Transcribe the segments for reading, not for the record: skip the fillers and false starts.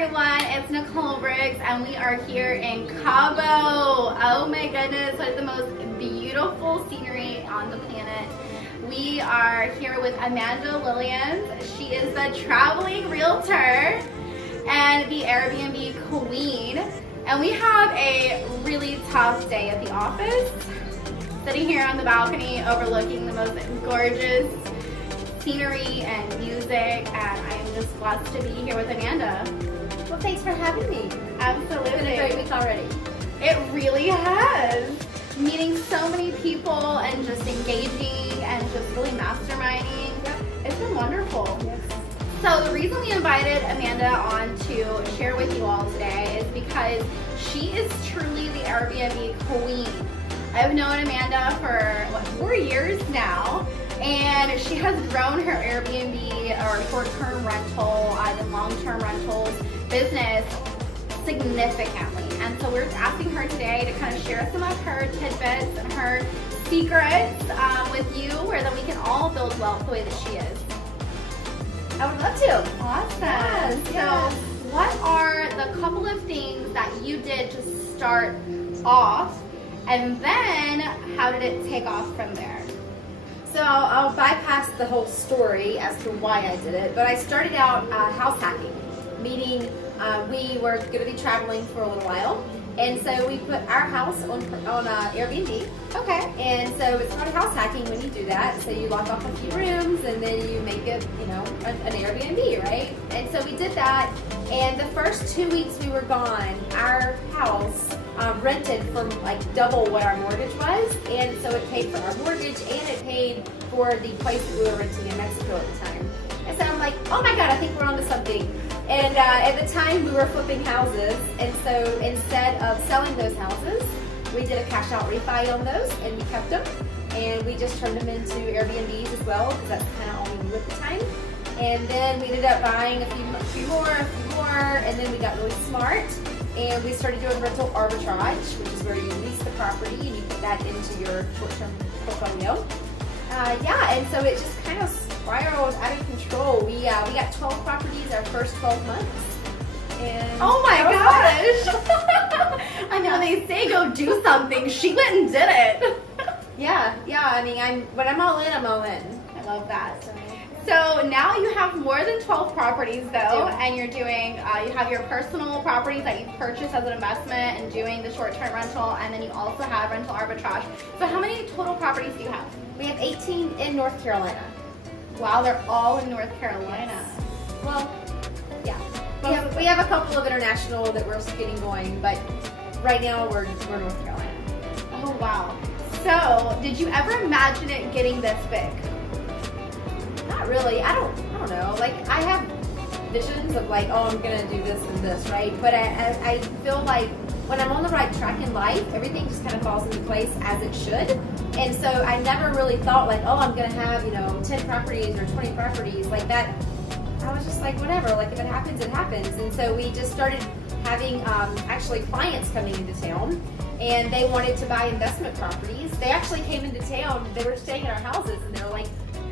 everyone, it's Nacole Ricks and we are here in Cabo. Oh my goodness, what the most beautiful scenery on the planet. We are here with Amanda Lillians. She is the Traveling Realtor and the Airbnb Queen. And we have a really tough day at the office. Sitting here on the balcony overlooking the most gorgeous scenery and music, and I am just blessed to be here with Amanda. Well, thanks for having me. Absolutely. It's been a great week already. It really has. Meeting so many people and just engaging and just really masterminding. Yep. It's been wonderful. Yes. So the reason we invited Amanda on to share with you all today is because she is truly the Airbnb queen. I've known Amanda for 4 years now, and she has grown her Airbnb or short-term rental and long-term rentals business significantly. And so we're asking her today to kind of share some of her tidbits and her secrets with you, where then we can all build wealth the way that she is. I would love to. Awesome. Yes, yes. So what are the couple of things that you did to start off, and then how did it take off from there? So I'll bypass the whole story as to why I did it, but I started out house hacking, meaning we were going to be traveling for a little while, and so we put our house on Airbnb. Okay. And so it's called house hacking when you do that. So you lock off a few rooms and then you make it, an Airbnb, right? And so we did that, and the first 2 weeks we were gone, our house rented for like double what our mortgage was, and so it paid for our mortgage and it paid for the place that we were renting in Mexico at the time. And so I'm like, oh my God, I think we're onto something. And at the time we were flipping houses, and so instead of selling those houses, we did a cash out refi on those, and we kept them, and we just turned them into Airbnbs as well, because that's kind of all we knew at the time. And then we ended up buying a few more, and then we got really smart, and we started doing rental arbitrage, which is where you lease the property and you put that into your short-term portfolio. And so it just kind of spiraled out of control. We got 12 properties our first 12 months. And Oh my gosh! I know they say go do something. She went and did it. Yeah. I mean, when I'm all in, I'm all in. I love that. So now you have more than 12 properties though, and you're doing, you have your personal properties that you purchased as an investment and doing the short-term rental, and then you also have rental arbitrage. So how many total properties do you have? We have 18 in North Carolina. Wow, they're all in North Carolina. Well, yeah. We have a couple of international that we're getting going, but right now we're North Carolina. Oh wow. So did you ever imagine it getting this big? Not really. I don't know. Like, I have visions of like, oh, I'm gonna do this and this, right? But I feel like when I'm on the right track in life, everything just kind of falls into place as it should. And so I never really thought like, oh, I'm gonna have 10 properties or 20 properties like that. I was just like, whatever. Like, if it happens, it happens. And so we just started having actually clients coming into town, and they wanted to buy investment properties. They actually came into town. They were staying in our houses, and they were like,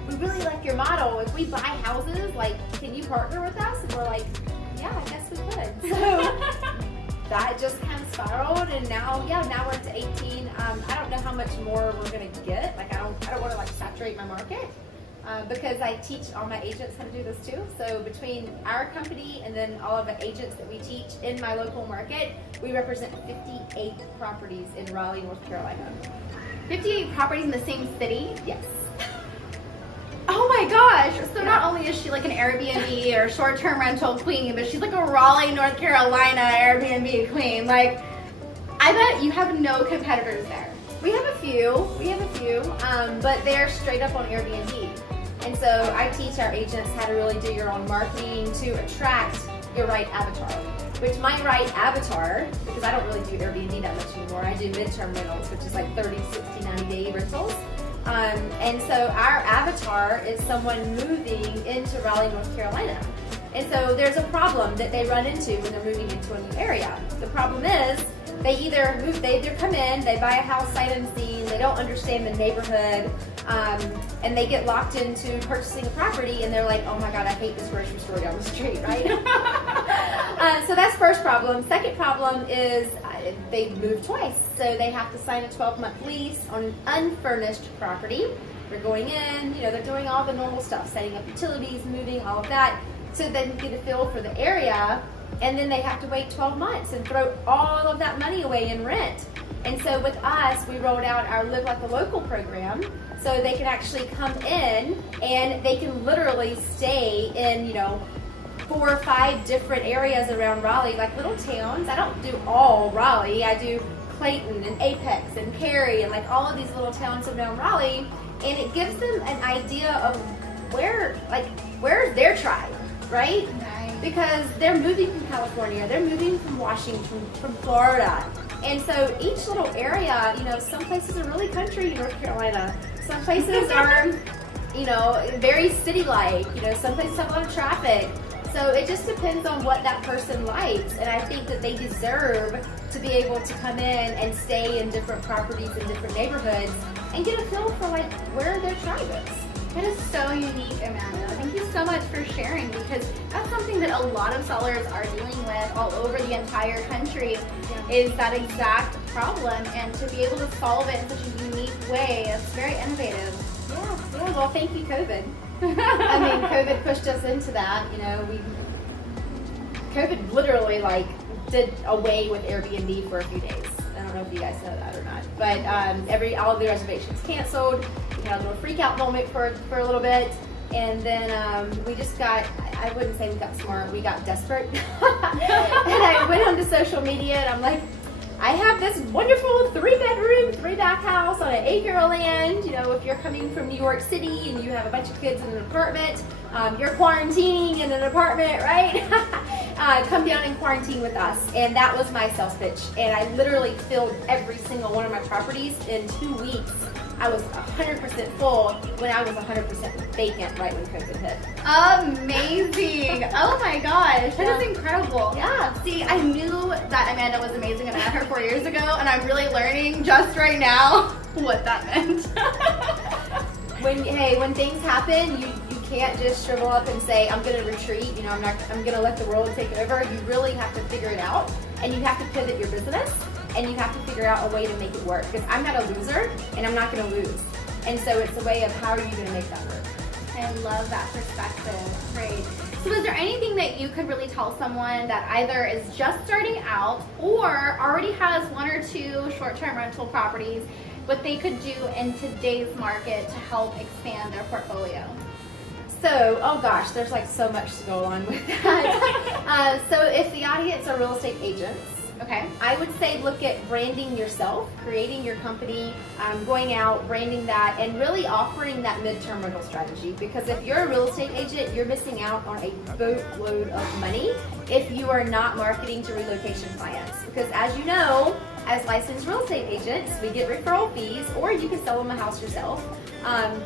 we really like your model. If we buy houses, like, can you partner with us? And we're like, yeah, I guess we could. So that just kind of spiraled, and now we're up to 18. I don't know how much more we're gonna get. Like, I don't want to like saturate my market because I teach all my agents how to do this too. So between our company and then all of the agents that we teach in my local market, we represent 58 properties in Raleigh, North Carolina. 58 properties in the same city? Yes. Oh my gosh! So not only is she like an Airbnb or short-term rental queen, but she's like a Raleigh, North Carolina Airbnb queen. Like, I bet you have no competitors there. We have a few, but they're straight up on Airbnb. And so I teach our agents how to really do your own marketing to attract your right avatar. Which my right avatar, because I don't really do Airbnb that much anymore, I do midterm rentals, which is like 30, 60, 90 day rentals. And so our avatar is someone moving into Raleigh, North Carolina. And so there's a problem that they run into when they're moving into a new area. The problem is they either come in, they buy a house sight unseen, they don't understand the neighborhood, and they get locked into purchasing a property, and they're like, oh my God, I hate this grocery store down the street, right? So that's first problem. Second problem is they move twice. So they have to sign a 12-month lease on an unfurnished property. They're going in, they're doing all the normal stuff, setting up utilities, moving, all of that, so they can get a feel for the area. And then they have to wait 12 months and throw all of that money away in rent. And so with us, we rolled out our Live Like a Local program, so they can actually come in and they can literally stay in, 4 or 5 different areas around Raleigh, like little towns. I don't do all Raleigh. I do Clayton and Apex and Cary and like all of these little towns around Raleigh. And it gives them an idea of where's their tribe, right? Nice. Because they're moving from California, they're moving from Washington, from Florida. And so each little area, some places are really country, North Carolina. Some places are, very city-like. Some places have a lot of traffic. So it just depends on what that person likes. And I think that they deserve to be able to come in and stay in different properties in different neighborhoods and get a feel for where their tribe is. That is so unique, Amanda. Thank you so much for sharing, because that's something that a lot of sellers are dealing with all over the entire country, is that exact problem, and to be able to solve it in such a unique way, it's very innovative. Yeah, well, thank you, COVID. COVID pushed us into that. COVID literally did away with Airbnb for a few days. I don't know if you guys know that or not, but all of the reservations canceled. We had a little freak out moment for a little bit, and then we just I wouldn't say we got smart, we got desperate. And I went onto social media and I'm like, I have this wonderful 3-bedroom, 3-bath house on an acre of land. If you're coming from New York City and you have a bunch of kids in an apartment, you're quarantining in an apartment, right? Come down and quarantine with us. And that was my sales pitch. And I literally filled every single one of my properties in 2 weeks. I was 100% full when I was 100% vacant right when COVID hit. Amazing. Oh my gosh, that is incredible. Yeah. See, I knew that Amanda was amazing and I met her 4 years ago, and I'm really learning just right now what that meant. When things happen, you can't just shrivel up and say, I'm going to retreat, I'm going to let the world take over. You really have to figure it out, and you have to pivot your business, and you have to figure out a way to make it work, because I'm not a loser and I'm not going to lose. And so it's a way of how are you going to make that work. I love that perspective. Great. So is there anything that you could really tell someone that either is just starting out or already has 1 or 2 short-term rental properties, what they could do in today's market to help expand their portfolio? So, oh gosh, there's so much to go on with that. So if the audience are real estate agents, okay, I would say look at branding yourself, creating your company, going out, branding that, and really offering that midterm rental strategy. Because if you're a real estate agent, you're missing out on a boatload of money if you are not marketing to relocation clients. Because as you know, as licensed real estate agents, we get referral fees, or you can sell them a house yourself.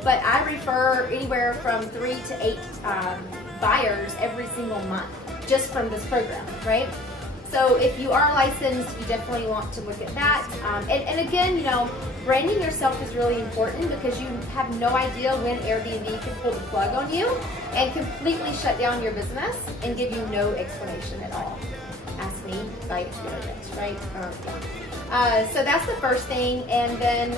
But I refer anywhere from 3 to 8 buyers every single month just from this program, right? So if you are licensed, you definitely want to look at that. And again, branding yourself is really important, because you have no idea when Airbnb could pull the plug on you and completely shut down your business and give you no explanation at all. Ask me by experience, right? So that's the first thing. And then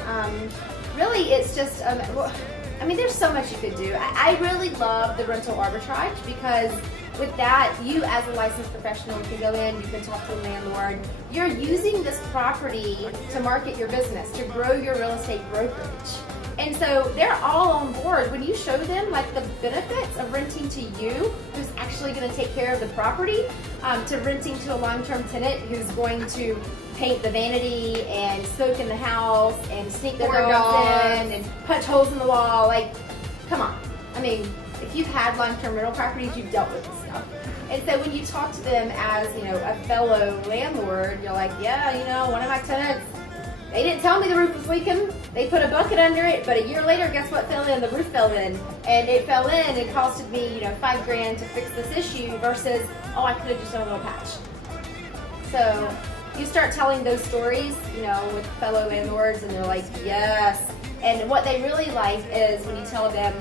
really it's just, there's so much you could do. I really love the rental arbitrage, because with that, you as a licensed professional can go in, you can talk to the landlord. You're using this property to market your business, to grow your real estate brokerage. And so they're all on board. When you show them the benefits of renting to you, who's actually going to take care of the property, to renting to a long-term tenant who's going to paint the vanity and smoke in the house and sneak their dogs in and punch holes in the wall. Come on. If you've had long-term rental properties, you've dealt with this stuff. And so when you talk to them as, a fellow landlord, you're like, yeah, one of my tenants, they didn't tell me the roof was leaking. They put a bucket under it, but a year later, guess what fell in? The roof fell in. And it fell in and costed me, $5,000 to fix this issue versus, oh, I could have just done a little patch. So you start telling those stories, with fellow landlords, and they're like, yes. And what they really like is when you tell them,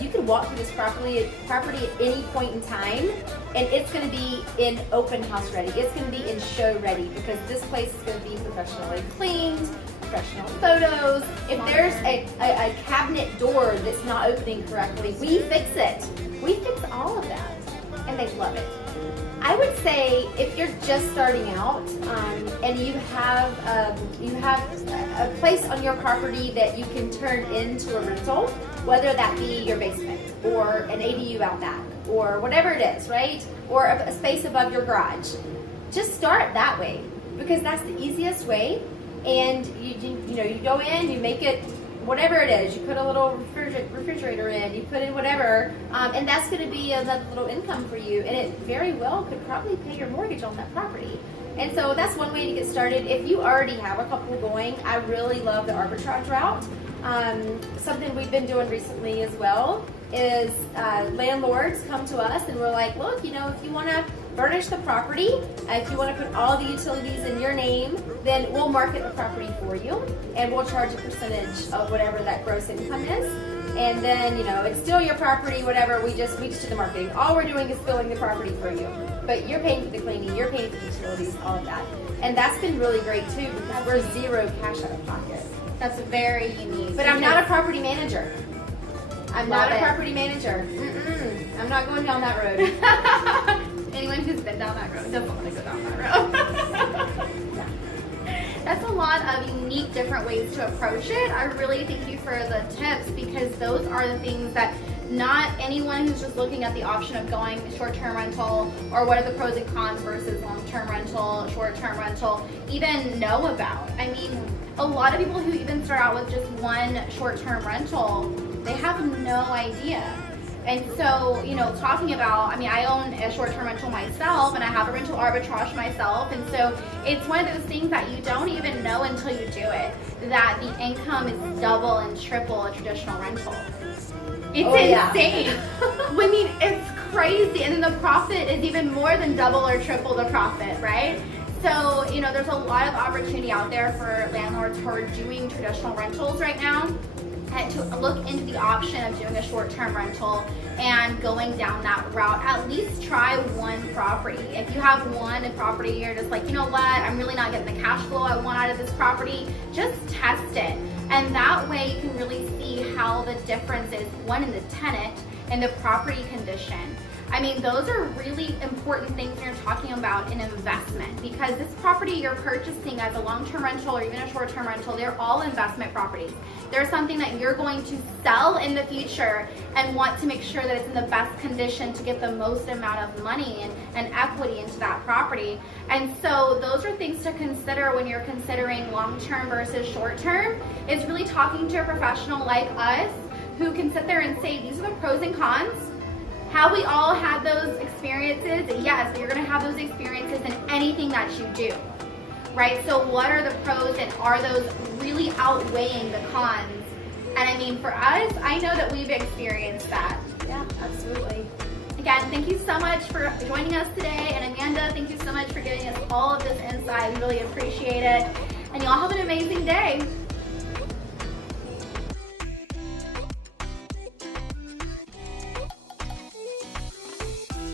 you can walk through this property at any point in time, and it's going to be in open house ready. It's going to be in show ready because this place is going to be professionally cleaned, professional photos. If there's a cabinet door that's not opening correctly, we fix it. We fix all of that, and they love it. I would say if you're just starting out and you have a place on your property that you can turn into a rental, whether that be your basement or an ADU out back or whatever it is, right? Or a space above your garage, just start that way because that's the easiest way. And you go in, you make it whatever it is, you put a little refrigerator in, you put in whatever, and that's going to be another little income for you, and it very well could probably pay your mortgage on that property. And so that's one way to get started. If you already have a couple going, I really love the arbitrage route. Something we've been doing recently as well is landlords come to us and we're like, look, if you want to furnish the property, if you want to put all the utilities in your name, then we'll market the property for you and we'll charge a percentage of whatever that gross income is. And then, it's still your property, whatever, we just do the marketing. All we're doing is filling the property for you. But you're paying for the cleaning, you're paying for the utilities, all of that. And that's been really great too because we're zero cash out of pocket. That's very unique. But I'm not a property manager. I'm not a property manager. I'm not going down that road. Anyone who's been down that road doesn't want to go down that road. That's a lot of unique, different ways to approach it. I really thank you for the tips because those are the things that not anyone who's just looking at the option of going short-term rental or what are the pros and cons versus long-term rental, short-term rental even know about. I mean, a lot of people who even start out with just one short-term rental, they have no idea. And so, talking about, I own a short-term rental myself and I have a rental arbitrage myself. And so it's one of those things that you don't even know until you do it, that the income is double and triple a traditional rental. It's insane. It's crazy. And then the profit is even more than double or triple the profit, right? So, there's a lot of opportunity out there for landlords who are doing traditional rentals right now and to look into the option of doing a short-term rental and going down that route. At least try one property. If you have one property, you're just like, I'm really not getting the cash flow I want out of this property, just test it. And that way you can really see how the difference is, one, in the tenant and the property condition. Those are really important things when you're talking about an investment because this property you're purchasing as a long-term rental or even a short-term rental, they're all investment properties. They're something that you're going to sell in the future and want to make sure that it's in the best condition to get the most amount of money and equity into that property. And so those are things to consider when you're considering long-term versus short-term, is really talking to a professional like us who can sit there and say, these are the pros and cons. Have we all had those experiences? Yes, but you're going to have those experiences in anything that you do, right? So what are the pros and are those really outweighing the cons? And for us, I know that we've experienced that. Yeah, absolutely. Again, thank you so much for joining us today. And Amanda, thank you so much for giving us all of this insight. We really appreciate it. And y'all have an amazing day.